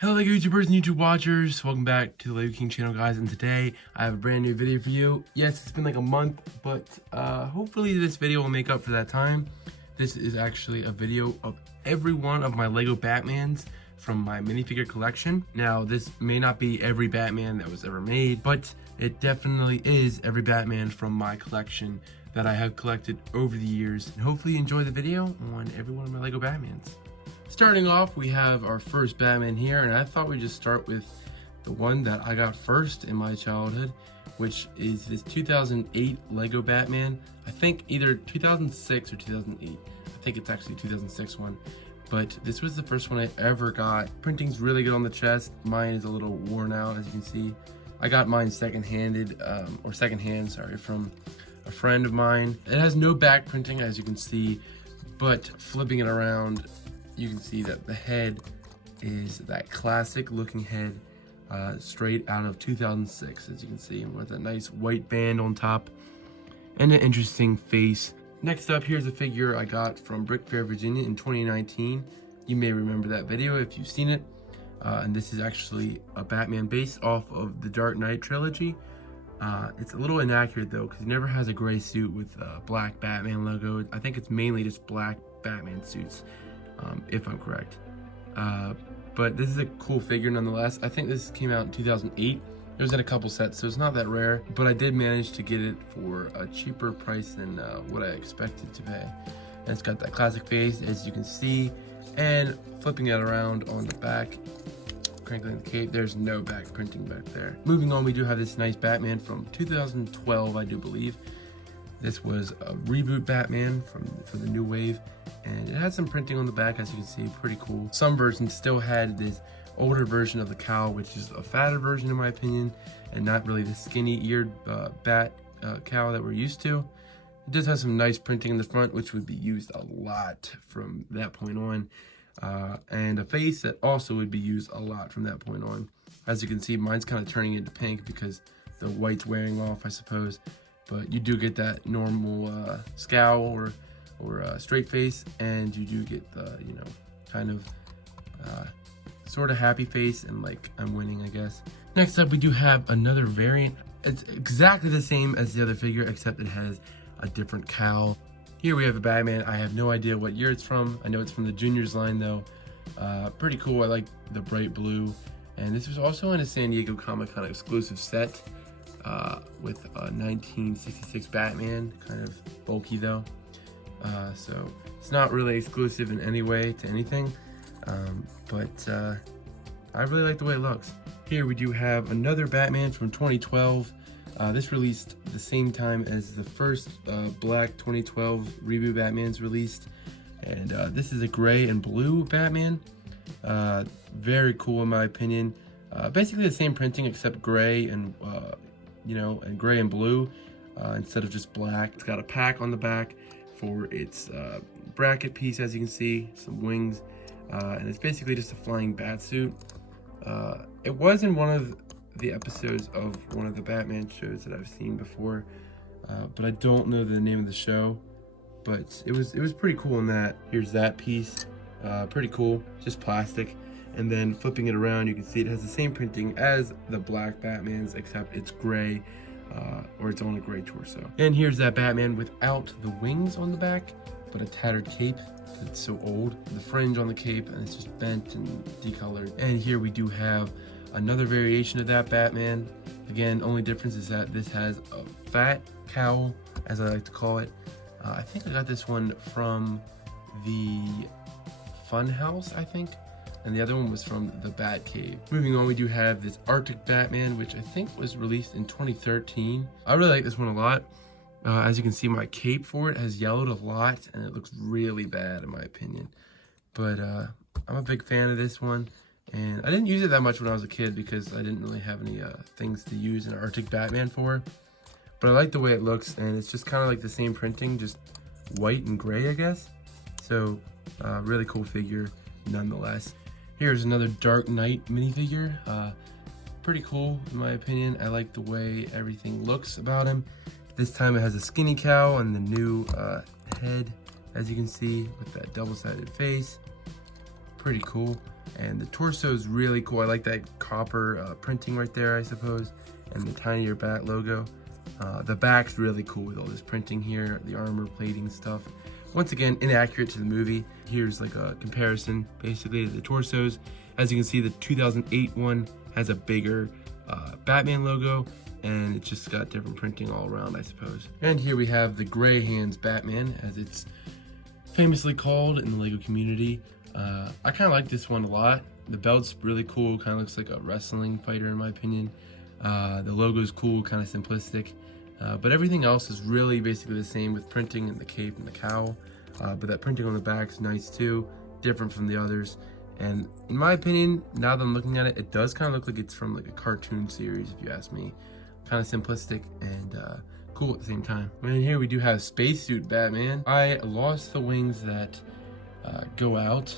Hello YouTubers and YouTube watchers, welcome back to the Lego King channel, guys, and today I have a brand new video for you. Yes, it's been like a month, but hopefully this video will make up for that time. This is actually a video of every one of my Lego Batmans from my minifigure collection. Now, this may not be every Batman that was ever made, but it definitely is every Batman from my collection that I have collected over the years. And hopefully you enjoy the video on every one of my Lego Batmans. Starting off, we have our first Batman here, and I thought we'd just start with the one that I got first in my childhood, which is this 2008 Lego Batman. I think either 2006 or 2008. I think it's actually 2006 one, but this was the first one I ever got. Printing's really good on the chest. Mine is a little worn out, as you can see. I got mine secondhand, from a friend of mine. It has no back printing, as you can see, but flipping it around, you can see that the head is that classic looking head straight out of 2006, as you can see, with a nice white band on top and an interesting face. Next up, here's a figure I got from Brick Fair, Virginia in 2019. You may remember that video if you've seen it. And this is actually a Batman based off of the Dark Knight trilogy. It's a little inaccurate though, because he never has a gray suit with a black Batman logo. I think it's mainly just black Batman suits. If I'm correct. But this is a cool figure nonetheless. I think this came out in 2008. It was in a couple sets, so it's not that rare, but I did manage to get it for a cheaper price than what I expected to pay. And it's got that classic face, as you can see, and flipping it around on the back, crankling the cape, there's no back printing back there. Moving on, we do have this nice Batman from 2012, I do believe. This was a reboot Batman for the new wave, and it had some printing on the back, as you can see, pretty cool. Some versions still had this older version of the cowl, which is a fatter version in my opinion, and not really the skinny-eared bat cowl that we're used to. It does have some nice printing in the front, which would be used a lot from that point on, and a face that also would be used a lot from that point on. As you can see, mine's kind of turning into pink because the white's wearing off, I suppose. But you do get that normal scowl or straight face, and you do get the, kind of sort of happy face and like I'm winning, I guess. Next up, we do have another variant. It's exactly the same as the other figure, except it has a different cowl. Here we have a Batman. I have no idea what year it's from. I know it's from the Juniors line though. Pretty cool. I like the bright blue. And this was also in a San Diego Comic-Con exclusive set. With a 1966 Batman, kind of bulky though, so it's not really exclusive in any way to anything, but I really like the way it looks. Here we do have another Batman from 2012. This released the same time as the first black 2012 reboot Batman's released, and this is a gray and blue Batman. Very cool in my opinion. Basically the same printing except gray and and gray and blue instead of just black. It's got a pack on the back for its bracket piece, as you can see, some wings, and it's basically just a flying bat suit. It was in one of the episodes of one of the Batman shows that I've seen before, but I don't know the name of the show, but it was pretty cool in that. Here's that piece, pretty cool, just plastic. And then flipping it around, you can see it has the same printing as the black Batman's, except it's gray, or it's on a gray torso. And here's that Batman without the wings on the back, but a tattered cape. It's so old. The fringe on the cape, and it's just bent and decolored. And here we do have another variation of that Batman. Again, only difference is that this has a fat cowl, as I like to call it. I think I got this one from the Funhouse, I think. And the other one was from the Bat Cave. Moving on, we do have this Arctic Batman, which I think was released in 2013. I really like this one a lot. As you can see, my cape for it has yellowed a lot, and it looks really bad in my opinion. But I'm a big fan of this one, and I didn't use it that much when I was a kid because I didn't really have any things to use an Arctic Batman for. But I like the way it looks, and it's just kind of like the same printing, just white and gray, I guess. So, really cool figure nonetheless. Here's another Dark Knight minifigure. Pretty cool in my opinion. I like the way everything looks about him. This time it has a skinny cowl and the new head, as you can see, with that double-sided face. pretty cool. And the torso is really cool. I like that copper printing right there, I suppose, and the tinier bat logo. The back's really cool with all this printing here, the armor plating stuff. Once again, inaccurate to the movie. Here's like a comparison, basically, to the torsos. As you can see, the 2008 one has a bigger Batman logo, and it's just got different printing all around, I suppose. And here we have the Gray Hands Batman, as it's famously called in the LEGO community. I kind of like this one a lot. The belt's really cool, kind of looks like a wrestling fighter in my opinion. The logo's cool, kind of simplistic. But everything else is really basically the same with printing and the cape and the cowl. But that printing on the back is nice too, different from the others. And in my opinion, now that I'm looking at it, it does kind of look like it's from like a cartoon series, if you ask me. Kind of simplistic and cool at the same time. And here we do have Spacesuit Batman. I lost the wings that go out.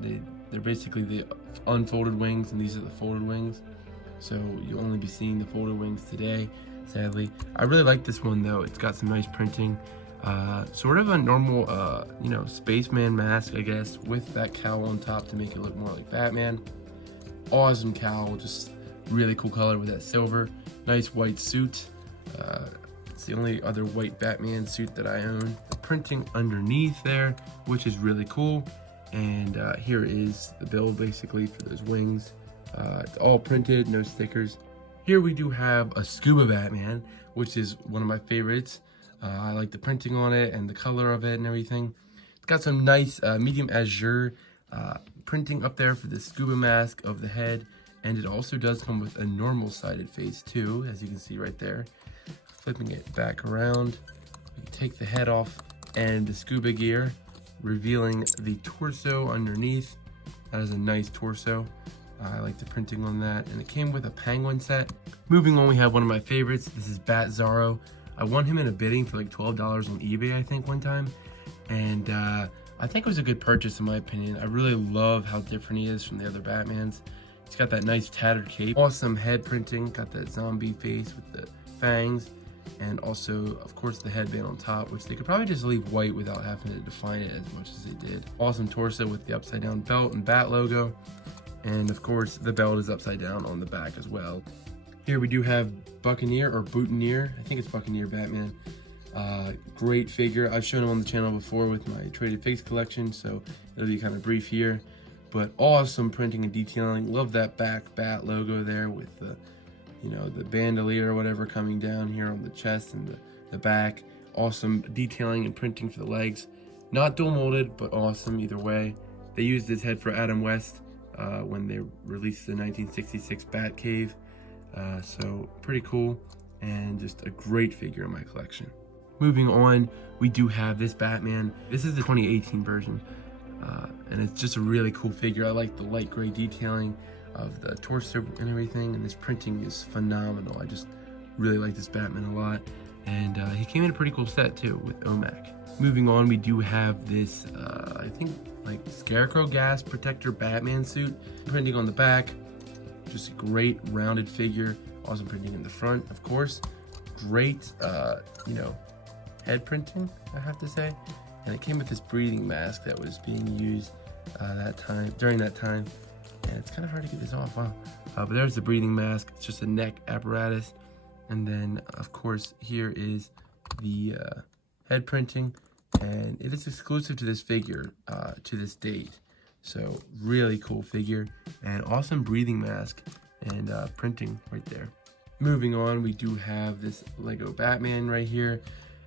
They're basically the unfolded wings, and these are the folded wings. So you'll only be seeing the folded wings today, sadly. I really like this one though. It's got some nice printing. Sort of a normal, you know, spaceman mask, I guess, with that cowl on top to make it look more like Batman. Awesome cowl, just really cool color with that silver. Nice white suit. It's the only other white Batman suit that I own. The printing underneath there, which is really cool. And here is the build basically for those wings. It's all printed, no stickers. Here we do have a Scuba Batman, which is one of my favorites. I like the printing on it and the color of it and everything. It's got some nice medium azure printing up there for the scuba mask of the head. And it also does come with a normal sided face too, as you can see right there. Flipping it back around, you take the head off and the scuba gear, revealing the torso underneath. That is a nice torso. I like the printing on that. And it came with a penguin set. Moving on, we have one of my favorites. This is BatZaro. I won him in a bidding for like $12 on eBay, I think, one time. And I think it was a good purchase in my opinion. I really love how different he is from the other Batmans. He's got that nice tattered cape. Awesome head printing. Got that zombie face with the fangs. And also, of course, the headband on top, which they could probably just leave white without having to define it as much as they did. Awesome torso with the upside down belt and bat logo. And of course, the belt is upside down on the back as well. Here we do have Buccaneer or Boutonniere. I think it's Buccaneer Batman. Great figure. I've shown him on the channel before with my traded figs collection, so it'll be kind of brief here. But awesome printing and detailing. Love that back bat logo there with the, you know, the bandolier or whatever coming down here on the chest and the back. Awesome detailing and printing for the legs. Not dual molded, but awesome either way. They used this head for Adam West when they released the 1966 Bat Cave. So pretty cool and just a great figure in my collection. Moving on, we do have this Batman. This is the 2018 version. And it's just a really cool figure. I like the light gray detailing of the torso and everything, and this printing is phenomenal. I just really like this Batman a lot. And he came in a pretty cool set too with OMAC. Moving on, we do have this, I think like Scarecrow gas protector Batman suit. Printing on the back, just a great rounded figure. Awesome printing in the front, of course. Great, you know, head printing, I have to say. And it came with this breathing mask that was being used during that time. And it's kind of hard to get this off, wow. But there's the breathing mask. It's just a neck apparatus. And then, of course, here is the head printing. And it is exclusive to this figure to this date. So really cool figure and awesome breathing mask and printing right there. Moving on, we do have this Lego Batman right here.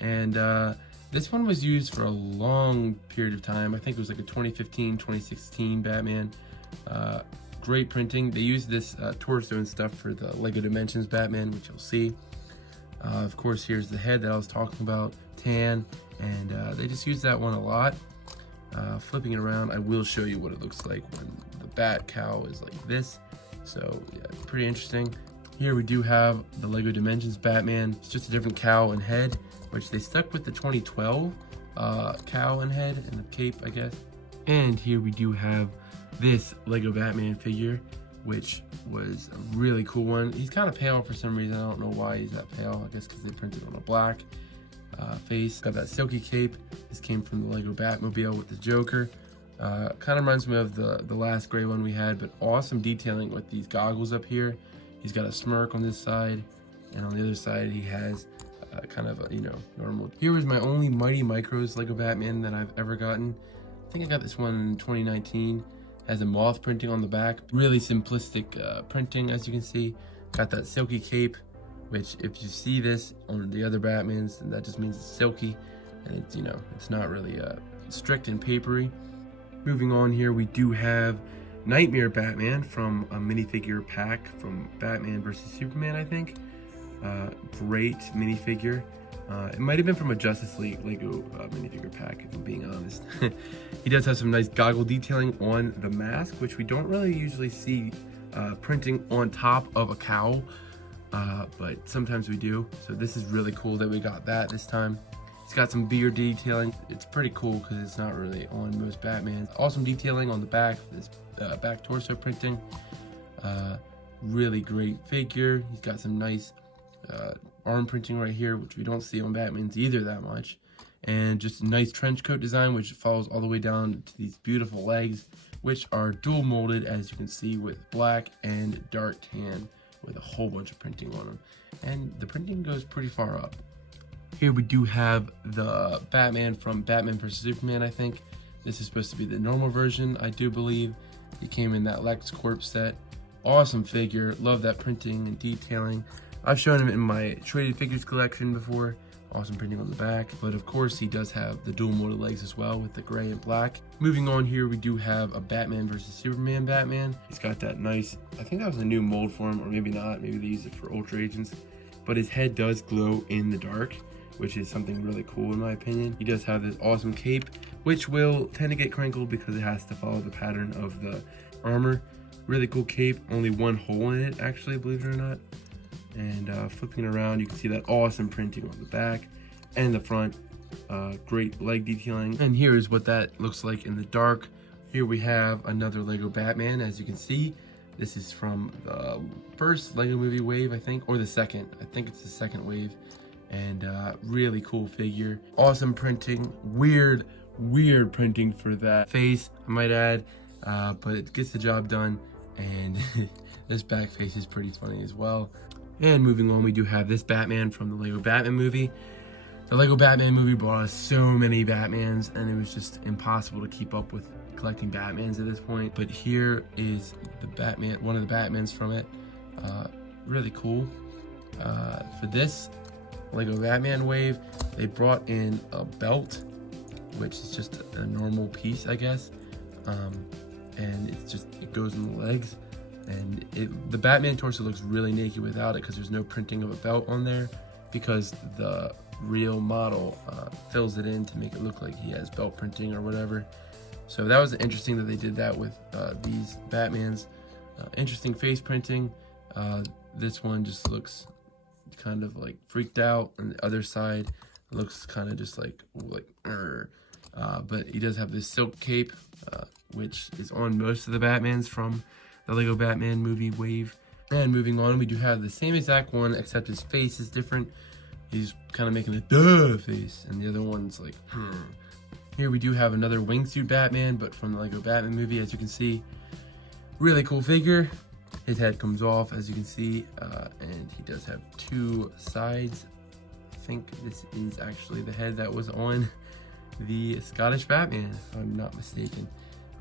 And this one was used for a long period of time. I think it was like a 2015, 2016 Batman. Great printing. They used this torso and stuff for the Lego Dimensions Batman, which you'll see. Of course, here's the head that I was talking about, tan, and they just used that one a lot. Flipping it around, I will show you what it looks like when the bat cowl is like this. So yeah, pretty interesting. Here we do have the Lego Dimensions Batman. It's just a different cowl and head, which they stuck with the 2012 cowl and head and the cape, I guess. And here we do have this Lego Batman figure, which was a really cool one. He's kind of pale for some reason. I don't know why he's that pale. I guess because they printed on a black face. Got that silky cape. This came from the Lego Batmobile with the Joker. Kind of reminds me of the last gray one we had, but awesome detailing with these goggles up here. He's got a smirk on this side, and on the other side he has kind of a, normal. Here was my only Mighty Micros Lego Batman that I've ever gotten. I think I got this one in 2019. Has a moth printing on the back. Really simplistic printing, as you can see. Got that silky cape, which if you see this on the other Batmans, then that just means it's silky, and it's, it's not really strict and papery. Moving on here, we do have Nightmare Batman from a minifigure pack from Batman vs Superman, I think. Great minifigure. It might have been from a Justice League Lego minifigure pack, if I'm being honest. He does have some nice goggle detailing on the mask, which we don't really usually see printing on top of a cowl, but sometimes we do. So this is really cool that we got that this time. He's got some beard detailing. It's pretty cool because it's not really on most Batmans. Awesome detailing on the back, this back torso printing. Really great figure. He's got some nice arm printing right here, which we don't see on Batman's either that much. And just a nice trench coat design, which follows all the way down to these beautiful legs, which are dual molded, as you can see, with black and dark tan, with a whole bunch of printing on them. And the printing goes pretty far up. Here we do have the Batman from Batman vs Superman, I think. This is supposed to be the normal version, I do believe. He came in that LexCorp set. Awesome figure. Love that printing and detailing. I've shown him in my traded figures collection before. Awesome printing on the back. But of course, he does have the dual molded legs as well with the gray and black. Moving on here, we do have a Batman vs Superman Batman. He's got that nice, I think that was a new mold for him, or maybe not. Maybe they use it for Ultra Agents. But his head does glow in the dark, which is something really cool in my opinion. He does have this awesome cape, which will tend to get crinkled because it has to follow the pattern of the armor. Really cool cape, only one hole in it actually, believe it or not. And flipping it around, you can see that awesome printing on the back and the front. Great leg detailing. And here is what that looks like in the dark. Here we have another Lego Batman, as you can see. This is from the first Lego movie wave, I think, or the second. I think it's the second wave. And really cool figure. Awesome printing. Weird printing for that face, I might add. But it gets the job done. And this back face is pretty funny as well. And moving on, we do have this Batman from the Lego Batman movie. The Lego Batman movie brought us so many Batmans, and it was just impossible to keep up with collecting Batmans at this point. But here is the Batman, one of the Batmans from it. Really cool. For this Lego Batman wave, they brought in a belt, which is just a normal piece, I guess. And it goes in the legs. And the Batman torso looks really naked without it because there's no printing of a belt on there, because the real model fills it in to make it look like he has belt printing or whatever. So that was interesting that they did that with these Batmans. Interesting face printing. This one just looks kind of like freaked out, and the other side looks kind of just like but he does have this silk cape, which is on most of the Batmans from the Lego Batman movie wave. And moving on, we do have the same exact one, except his face is different. He's kind of making a duh face, and the other one's like, Here we do have another wingsuit Batman, but from the Lego Batman movie, as you can see. Really cool figure. His head comes off, as you can see, and he does have two sides. I think this is actually the head that was on the Scottish Batman, if I'm not mistaken.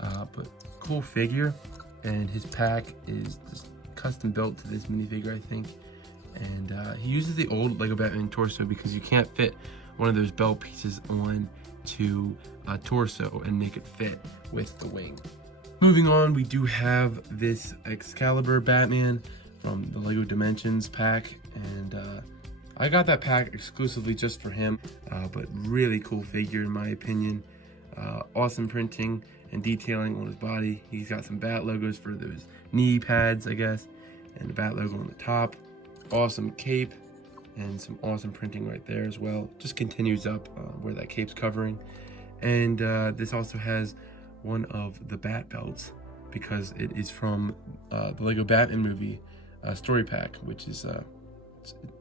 But cool figure. And his pack is just custom built to this minifigure, I think. And he uses the old Lego Batman torso because you can't fit one of those belt pieces on to a torso and make it fit with the wing. Moving on, we do have this Excalibur Batman from the Lego Dimensions pack. And I got that pack exclusively just for him, but really cool figure in my opinion. Awesome printing and detailing on his body. He's got some bat logos for those knee pads, I guess, and the bat logo on the top. Awesome cape and some awesome printing right there as well. Just continues up where that cape's covering. And this also has one of the bat belts because it is from the Lego Batman movie story pack, which is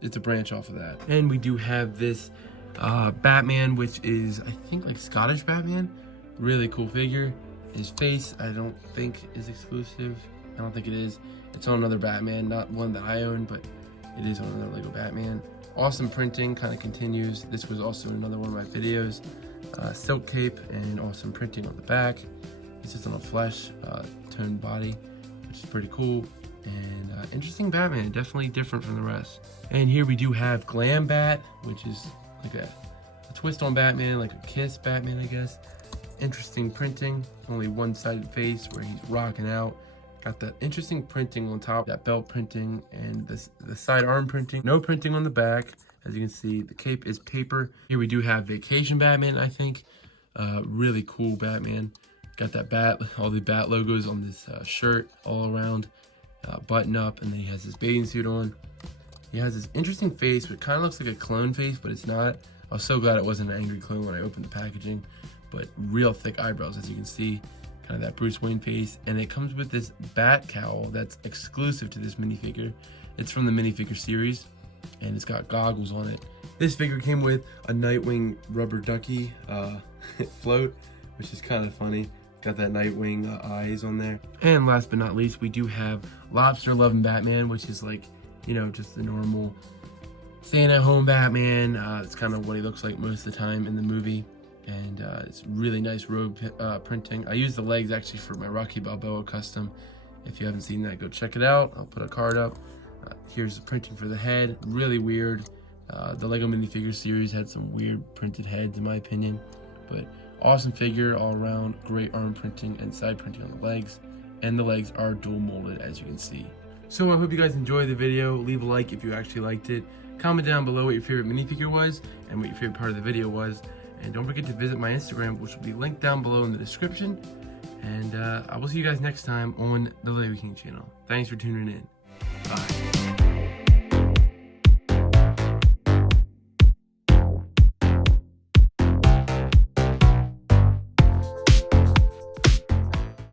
it's a branch off of that. And we do have this Batman, which is I think like Scottish Batman. Really cool figure. His face, I don't think is exclusive. I don't think it is. It's on another Batman, not one that I own, but it is on another Lego Batman. Awesome printing, kind of continues. This was also another one of my videos. Silk cape and awesome printing on the back. It's just on a flesh toned body, which is pretty cool. And interesting Batman, definitely different from the rest. And here we do have Glam Bat, which is like a twist on Batman, like a kiss Batman, I guess. Interesting printing, only one-sided face where he's rocking out. Got that interesting printing on top, that belt printing, and the side arm printing. No printing on the back. As you can see, the cape is paper. Here we do have Vacation Batman, I think. Really cool Batman. Got that bat, all the bat logos on this shirt all around. Button up, and then he has his bathing suit on. He has this interesting face, which kind of looks like a clone face, but it's not. I was so glad it wasn't an angry clone when I opened the packaging. But real thick eyebrows, as you can see, kind of that Bruce Wayne face. And it comes with this bat cowl that's exclusive to this minifigure. It's from the minifigure series, and it's got goggles on it. This figure came with a Nightwing rubber ducky float, which is kind of funny. Got that Nightwing eyes on there. And last but not least, we do have Lobster loving Batman, which is like, you know, just the normal staying at home Batman. It's kind of what he looks like most of the time in the movie. And it's really nice robe printing. I use the legs actually for my Rocky Balboa custom. If you haven't seen that, go check it out. I'll put a card up. Here's the printing for the head. Really weird. The Lego minifigure series had some weird printed heads in my opinion. But awesome figure all around. Great arm printing and side printing on the legs. And the legs are dual molded, as you can see. So I hope you guys enjoyed the video. Leave a like if you actually liked it. Comment down below what your favorite minifigure was and what your favorite part of the video was. And don't forget to visit my Instagram, which will be linked down below in the description. And I will see you guys next time on the Lego King channel. Thanks for tuning in. Bye.